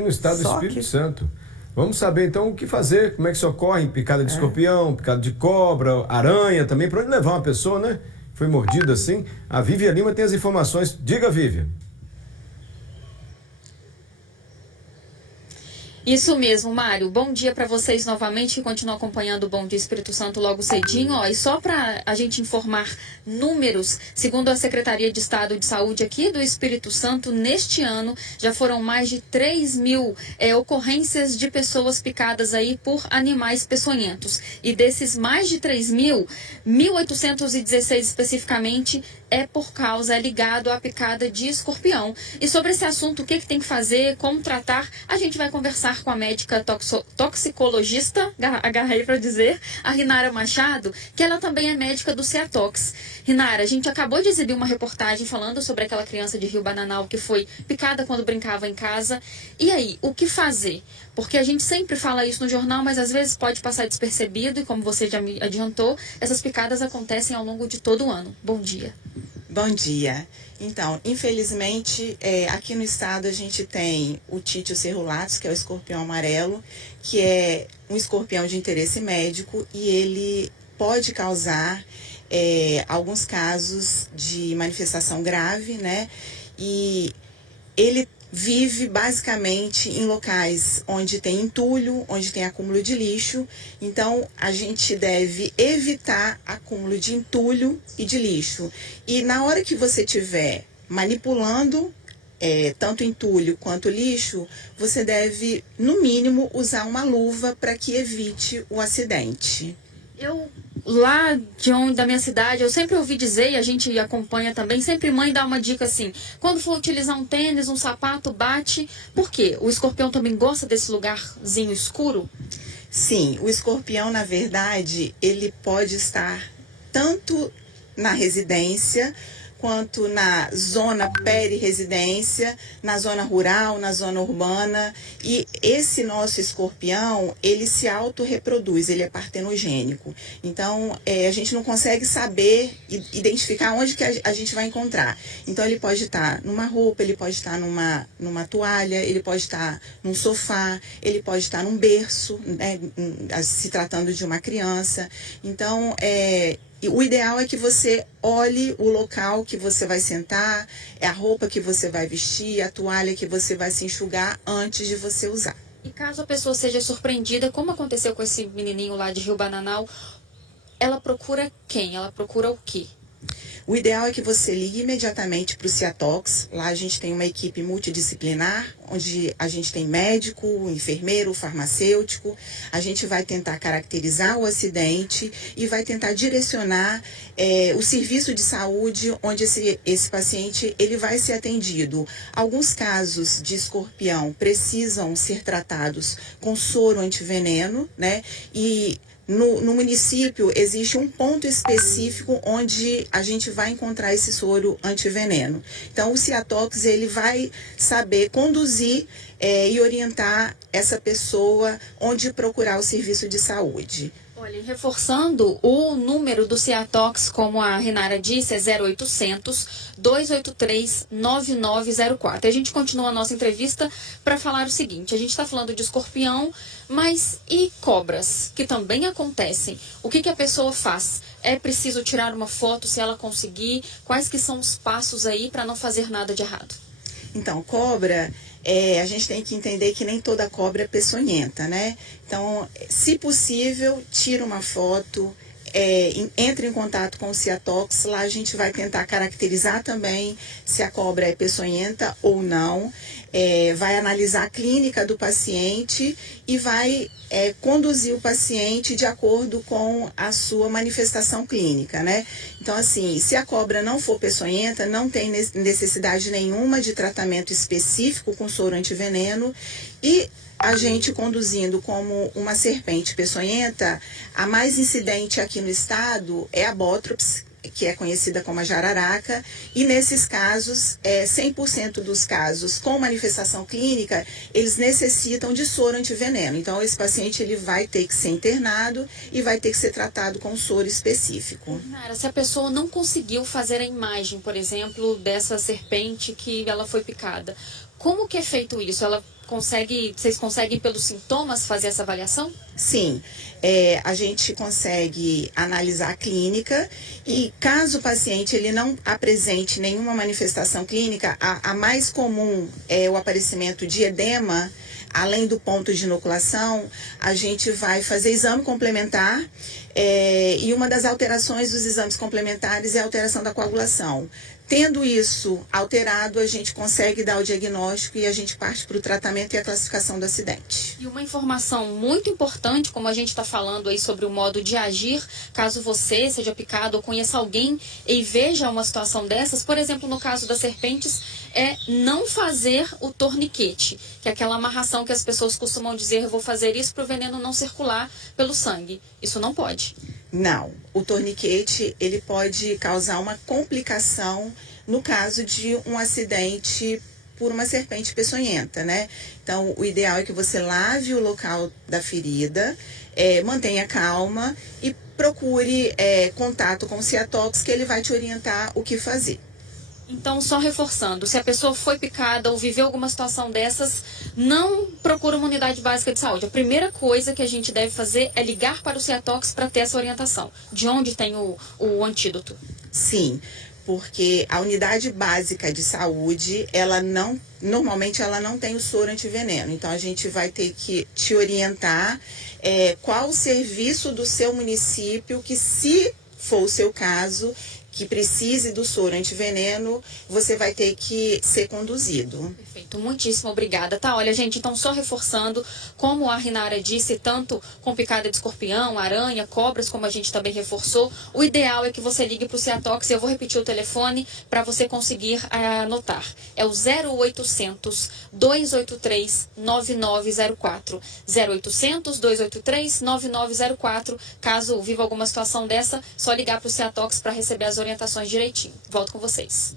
no estado do Só Espírito que- Santo. Vamos saber então o que fazer, como é que socorre picada de escorpião, picada de cobra, aranha também, para onde levar uma pessoa, né? Foi mordida assim. A Vívia Lima tem as informações. Diga, Vívia. Isso mesmo, Mário. Bom dia para vocês novamente que continuam acompanhando o Bom Dia Espírito Santo logo cedinho. Ó, e só para a gente informar números, segundo a Secretaria de Estado de Saúde aqui do Espírito Santo, neste ano já foram mais de 3.000 ocorrências de pessoas picadas aí por animais peçonhentos. E desses mais de 3.000, 1.816 especificamente é ligado à picada de escorpião. E sobre esse assunto, o que tem que fazer, como tratar, a gente vai conversar com a médica toxicologista, agarrei para dizer, a Rinara Machado, que ela também é médica do Ciatox. Rinara, a gente acabou de exibir uma reportagem falando sobre aquela criança de Rio Bananal que foi picada quando brincava em casa. E aí, o que fazer? Porque a gente sempre fala isso no jornal, mas às vezes pode passar despercebido, e como você já me adiantou, essas picadas acontecem ao longo de todo o ano. Bom dia. Bom dia. Então, infelizmente, aqui no estado a gente tem o Títio cerulatus, que é o escorpião amarelo, que é um escorpião de interesse médico e ele pode causar alguns casos de manifestação grave, né? E ele vive basicamente em locais onde tem entulho, onde tem acúmulo de lixo. Então, a gente deve evitar acúmulo de entulho e de lixo. E na hora que você estiver manipulando tanto entulho quanto lixo, você deve, no mínimo, usar uma luva para que evite o acidente. Lá da minha cidade, eu sempre ouvi dizer, e a gente acompanha também, sempre mãe dá uma dica assim, quando for utilizar um tênis, um sapato, bate. Por quê? O escorpião também gosta desse lugarzinho escuro? Sim, o escorpião, na verdade, ele pode estar tanto na residência quanto na zona peri-residência, na zona rural, na zona urbana. E esse nosso escorpião, ele se autorreproduz, ele é partenogênico. Então, a gente não consegue saber, identificar onde que a gente vai encontrar. Então, ele pode estar numa roupa, ele pode estar numa toalha, ele pode estar num sofá, ele pode estar num berço, né, se tratando de uma criança. Então, o ideal é que você olhe o local que você vai sentar, a roupa que você vai vestir, a toalha que você vai se enxugar antes de você usar. E caso a pessoa seja surpreendida, como aconteceu com esse menininho lá de Rio Bananal, ela procura quem? Ela procura o quê? O ideal é que você ligue imediatamente para o Ciatox. Lá a gente tem uma equipe multidisciplinar, onde a gente tem médico, enfermeiro, farmacêutico. A gente vai tentar caracterizar o acidente e vai tentar direcionar o serviço de saúde onde esse paciente ele vai ser atendido. Alguns casos de escorpião precisam ser tratados com soro antiveneno, né? E no município existe um ponto específico onde a gente vai encontrar esse soro antiveneno. Então o Ciatox ele vai saber conduzir e orientar essa pessoa onde procurar o serviço de saúde. Olha, reforçando, o número do Ciatox, como a Rinara disse, é 0800 283 9904. A gente continua a nossa entrevista para falar o seguinte, a gente está falando de escorpião, mas e cobras, que também acontecem? O que a pessoa faz? É preciso tirar uma foto se ela conseguir? Quais que são os passos aí para não fazer nada de errado? Então, cobra, a gente tem que entender que nem toda cobra é peçonhenta, né? Então, se possível, tira uma foto, entre em contato com o Ciatox, lá a gente vai tentar caracterizar também se a cobra é peçonhenta ou não, vai analisar a clínica do paciente e vai conduzir o paciente de acordo com a sua manifestação clínica, né? Então, assim, se a cobra não for peçonhenta, não tem necessidade nenhuma de tratamento específico com soro antiveneno e a gente conduzindo como uma serpente peçonhenta, a mais incidente aqui no estado é a Bótrops, que é conhecida como a jararaca, e nesses casos, 100% dos casos com manifestação clínica, eles necessitam de soro antiveneno. Então, esse paciente ele vai ter que ser internado e vai ter que ser tratado com soro específico. Nara, se a pessoa não conseguiu fazer a imagem, por exemplo, dessa serpente que ela foi picada, como que é feito isso? Ela vocês conseguem pelos sintomas fazer essa avaliação? Sim, a gente consegue analisar a clínica e caso o paciente ele não apresente nenhuma manifestação clínica, a mais comum é o aparecimento de edema, além do ponto de inoculação, a gente vai fazer exame complementar e uma das alterações dos exames complementares é a alteração da coagulação. Tendo isso alterado, a gente consegue dar o diagnóstico e a gente parte para o tratamento e a classificação do acidente. E uma informação muito importante, como a gente está falando aí sobre o modo de agir, caso você seja picado ou conheça alguém e veja uma situação dessas, por exemplo, no caso das serpentes, é não fazer o torniquete, que é aquela amarração que as pessoas costumam dizer, eu vou fazer isso para o veneno não circular pelo sangue. Isso não pode. Não, o torniquete ele pode causar uma complicação no caso de um acidente por uma serpente peçonhenta, né? Então, o ideal é que você lave o local da ferida, mantenha calma e procure contato com o Ciatox, que ele vai te orientar o que fazer. Então, só reforçando, se a pessoa foi picada ou viveu alguma situação dessas, não procura uma unidade básica de saúde. A primeira coisa que a gente deve fazer é ligar para o Ciatox para ter essa orientação. De onde tem o antídoto? Sim, porque a unidade básica de saúde, normalmente ela não tem o soro antiveneno. Então, a gente vai ter que te orientar qual o serviço do seu município que, se for o seu caso, que precise do soro antiveneno, você vai ter que ser conduzido. Perfeito, muitíssimo obrigada. Tá, olha, gente, então só reforçando, como a Rinara disse, tanto com picada de escorpião, aranha, cobras, como a gente também reforçou, o ideal é que você ligue para o Ciatox, eu vou repetir o telefone para você conseguir anotar. É o 0800 283 9904. 0800 283 9904. Caso viva alguma situação dessa, só ligar para o Ciatox para receber as orientações direitinho. Volto com vocês.